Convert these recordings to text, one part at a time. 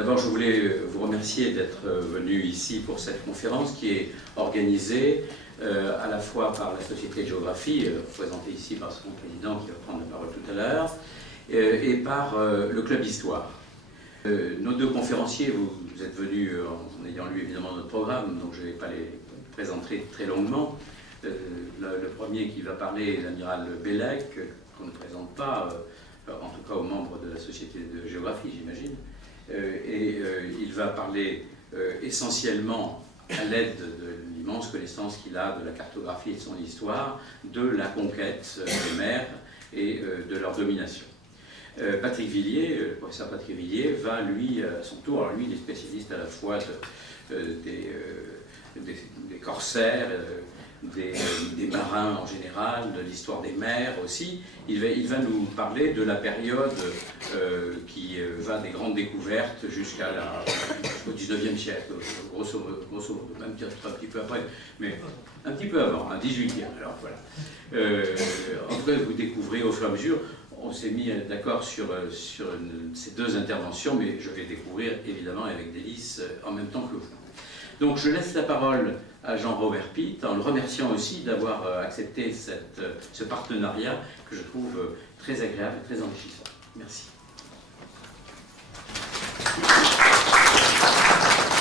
D'abord, je voulais vous remercier d'être venu ici pour cette conférence qui est organisée à la fois par la Société de Géographie, représentée ici par son président qui va prendre la parole tout à l'heure, et par le Club Histoire. Nos deux conférenciers, vous êtes venus en ayant lu évidemment notre programme, donc je ne vais pas les présenter très longuement. Le premier qui va parler est l'amiral Bellec, qu'on ne présente pas, en tout cas aux membres de la Société de Géographie, j'imagine. Il va parler essentiellement à l'aide de l'immense connaissance qu'il a de la cartographie et de son histoire, de la conquête des mers et de leur domination. Patrick Villiers, le professeur Patrick Villiers, va lui, à son tour, alors lui il est spécialiste à la fois des corsaires, des marins en général, de l'histoire des mers aussi. Il va nous parler de la période qui va des grandes découvertes jusqu'au 19e siècle, grosso modo, même peut-être un petit peu après, mais un petit peu avant, un 18e. Alors voilà. En tout cas, vous découvrez au fur et à mesure. On s'est mis d'accord sur ces deux interventions, mais je vais découvrir évidemment avec délice en même temps que vous. Donc je laisse la parole à Jean-Robert Pitt, en le remerciant aussi d'avoir accepté ce partenariat que je trouve très agréable et très enrichissant. Merci.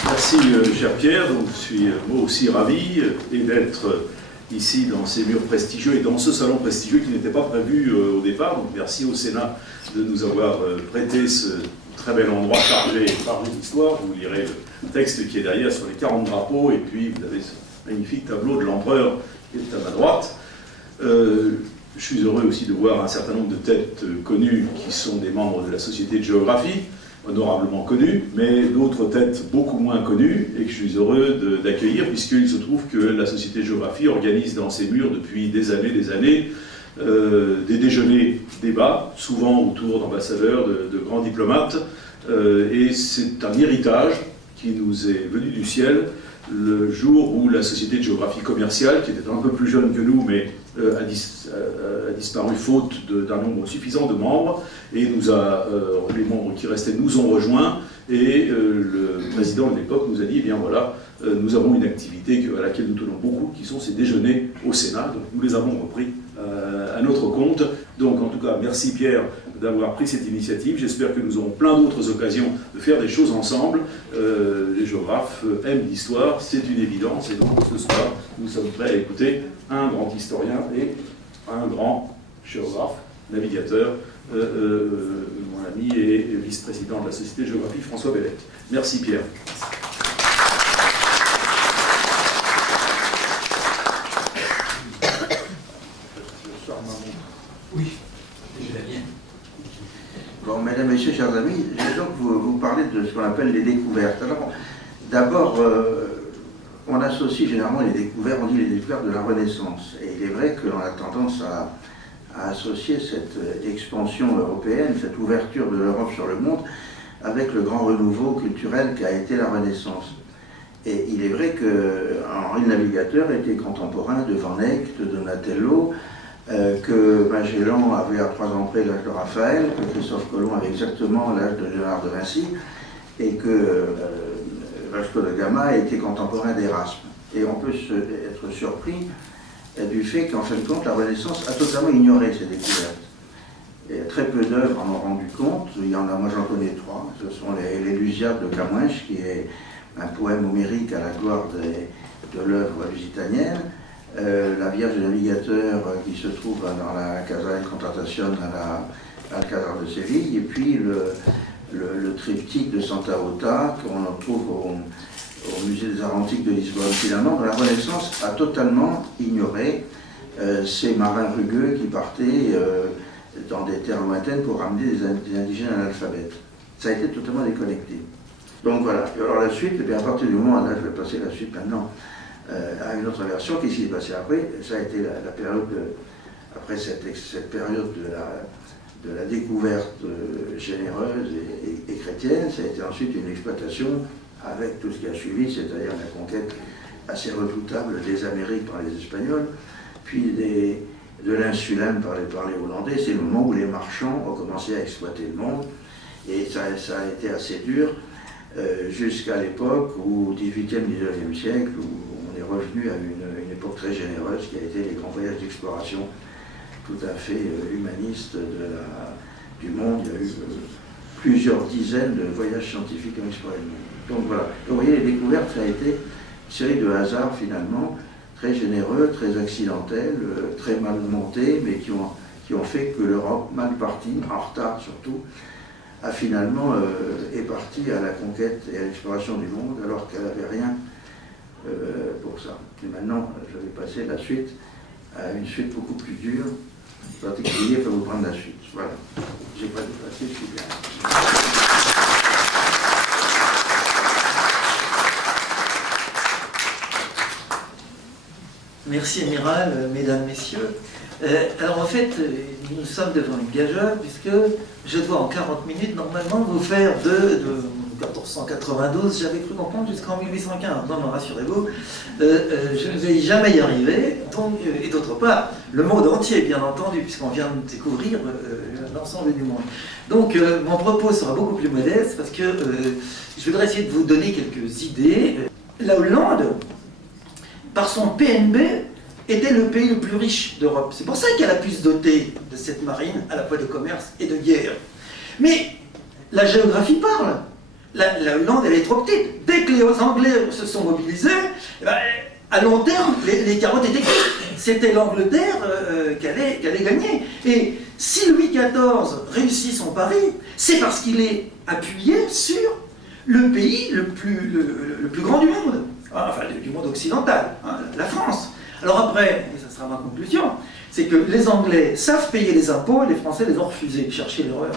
Merci, cher Pierre. Donc, je suis moi aussi ravi d'être ici dans ces murs prestigieux et dans ce salon prestigieux qui n'était pas prévu au départ. Donc merci au Sénat de nous avoir prêté ce très bel endroit chargé d'histoire. Vous lirez le texte qui est derrière sur les 40 drapeaux, et puis vous avez ce magnifique tableau de l'empereur qui est à ma droite. Je suis heureux aussi de voir un certain nombre de têtes connues qui sont des membres de la Société de Géographie, honorablement connues, mais d'autres têtes beaucoup moins connues, et que je suis heureux d'accueillir, puisqu'il se trouve que la Société de Géographie organise dans ses murs depuis des années, des déjeuners, débats, souvent autour d'ambassadeurs, de grands diplomates, et c'est un héritage qui nous est venu du ciel le jour où la Société de Géographie commerciale, qui était un peu plus jeune que nous, mais a disparu faute d'un nombre suffisant de membres, et les membres qui restaient nous ont rejoints, et le président de l'époque nous a dit, eh bien voilà, nous avons une activité à laquelle nous tenons beaucoup, qui sont ces déjeuners au Sénat, donc nous les avons repris à notre compte. Donc en tout cas, merci Pierre d'avoir pris cette initiative. J'espère que nous aurons plein d'autres occasions de faire des choses ensemble. Les géographes aiment l'histoire, c'est une évidence, et donc ce soir, nous sommes prêts à écouter un grand historien et un grand géographe, navigateur, mon ami et vice-président de la Société de Géographie, François Bellec. Merci Pierre. Oui, bon, mesdames, messieurs, chers amis, je vais donc vous parler de ce qu'on appelle les découvertes. Alors, d'abord, on associe généralement les découvertes, on dit les découvertes de la Renaissance. Et il est vrai qu'on a tendance à associer cette expansion européenne, cette ouverture de l'Europe sur le monde, avec le grand renouveau culturel qu'a été la Renaissance. Et il est vrai que Henri le Navigateur était contemporain de Van Eyck, de Donatello, que Magellan avait à 3 ans près l'âge de Raphaël, que Christophe Colomb avait exactement l'âge de Léonard de Vinci, et que Vasco da Gama a été contemporain d'Erasme. Et on peut être surpris du fait qu'en fin de compte, la Renaissance a totalement ignoré ces découvertes. Et très peu d'œuvres en ont rendu compte. Il y en a, moi j'en connais 3. Ce sont les Lusiades de Camões, qui est un poème homérique à la gloire de l'œuvre lusitanienne. La Vierge du Navigateur qui se trouve dans la Casa del Contratación à l'Alcázar de Séville, et puis le triptyque de Santa Rota qu'on trouve au musée des Arts Antiques de Lisbonne. Finalement, la Renaissance a totalement ignoré ces marins rugueux qui partaient dans des terres lointaines pour ramener des indigènes analphabètes. Ça a été totalement déconnecté. Donc voilà. Et alors la suite, et bien à partir du moment, là je vais passer la suite maintenant, à une autre version. Qu'est-ce qui s'est passé après? Ça a été la période, après cette période de la découverte généreuse et chrétienne, ça a été ensuite une exploitation avec tout ce qui a suivi, c'est-à-dire la conquête assez redoutable des Amériques par les Espagnols, puis de l'insulin par les Hollandais. C'est le moment où les marchands ont commencé à exploiter le monde, et ça a été assez dur. jusqu'à l'époque, au XVIIIe, XIXe siècle, où on est revenu à une époque très généreuse qui a été les grands voyages d'exploration tout à fait humanistes du monde. Il y a eu plusieurs dizaines de voyages scientifiques qui ont exploré le monde. Donc voilà. Donc, vous voyez, les découvertes, ça a été une série de hasards finalement, très généreux, très accidentels, très mal montés, mais qui ont fait que l'Europe, mal partie, en retard surtout, est partie à la conquête et à l'exploration du monde, alors qu'elle n'avait rien pour ça. Et maintenant, je vais passer la suite à une suite beaucoup plus dure. Patrick Bouillet peut vous prendre la suite. Voilà. J'ai pas dépassé, je suis bien. Merci Amiral, mesdames, messieurs. Alors en fait, nous sommes devant une gageure puisque je dois en 40 minutes normalement vous faire de 1492, j'avais cru comprendre jusqu'en 1815. Non, non, rassurez-vous, je ne vais jamais y arriver. Donc, et d'autre part, le monde entier, bien entendu, puisqu'on vient de découvrir l'ensemble du monde. Donc, mon propos sera beaucoup plus modeste parce que je voudrais essayer de vous donner quelques idées. La Hollande, par son PNB, était le pays le plus riche d'Europe. C'est pour ça qu'elle a pu se doter de cette marine, à la fois de commerce et de guerre. Mais la géographie parle. La Hollande, elle est trop petite. Dès que les Anglais se sont mobilisés, eh ben, à long terme, les carottes étaient cuites. C'était l'Angleterre qui allait gagner. Et si Louis XIV réussit son pari, c'est parce qu'il est appuyé sur le pays le plus grand du monde. Enfin, du monde occidental, hein, la France. Alors après, et ça sera ma conclusion, c'est que les Anglais savent payer les impôts et les Français les ont refusés. Cherchez l'erreur.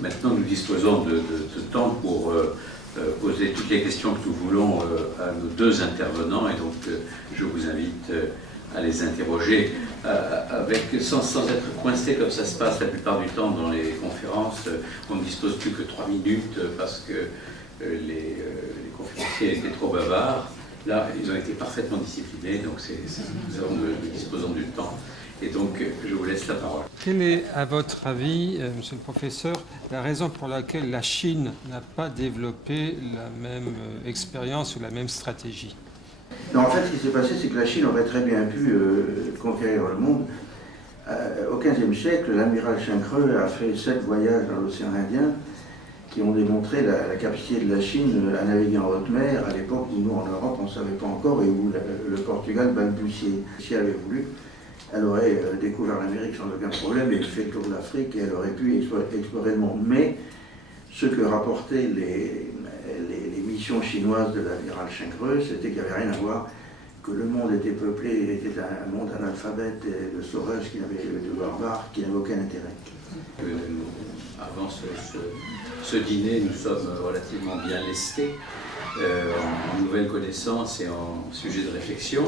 Maintenant, nous disposons de temps pour poser toutes les questions que nous voulons à nos deux intervenants, et donc je vous invite à les interroger sans être coincé comme ça se passe la plupart du temps dans les conférences. On ne dispose plus que 3 minutes parce que les conférenciers étaient trop bavards. Là, ils ont été parfaitement disciplinés, donc nous disposons du temps. Et donc, je vous laisse la parole. Quelle est, à votre avis, monsieur le professeur, la raison pour laquelle la Chine n'a pas développé la même expérience ou la même stratégie? Non, en fait, ce qui s'est passé, c'est que la Chine aurait très bien pu conquérir le monde. Au XVe siècle, l'amiral Chincreux a fait 7 voyages dans l'océan Indien qui ont démontré la capacité de la Chine à naviguer en haute mer à l'époque où nous, en Europe, on ne savait pas encore et où le Portugal balbutiait. Si elle avait voulu, elle aurait découvert l'Amérique sans aucun problème et fait le tour de l'Afrique et elle aurait pu explorer le monde. Mais ce que rapportaient les missions chinoises de l'amiral Chincreux, c'était qu'il n'y avait rien à voir, que le monde était peuplé, il était un monde analphabète et de sauvages de barbares qui n'avaient aucun intérêt. Avant ce dîner, nous sommes relativement bien lestés en nouvelles connaissances et en sujets de réflexion.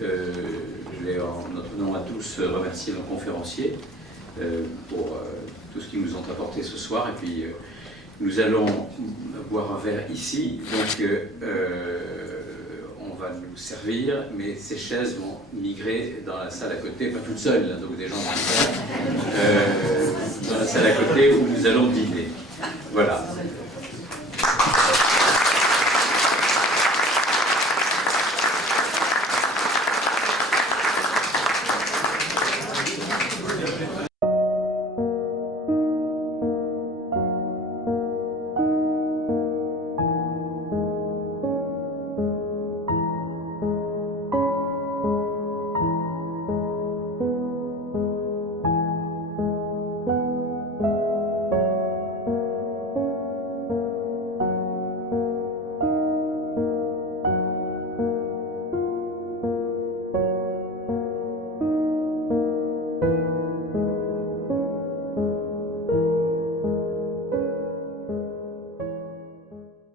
Je vais en notre nom à tous remercier nos conférenciers pour tout ce qu'ils nous ont apporté ce soir. Et puis nous allons boire un verre ici, donc on va nous servir, mais ces chaises vont migrer dans la salle à côté, pas toutes seules, hein, donc des gens dans la salle à côté où nous allons dîner. Voilà.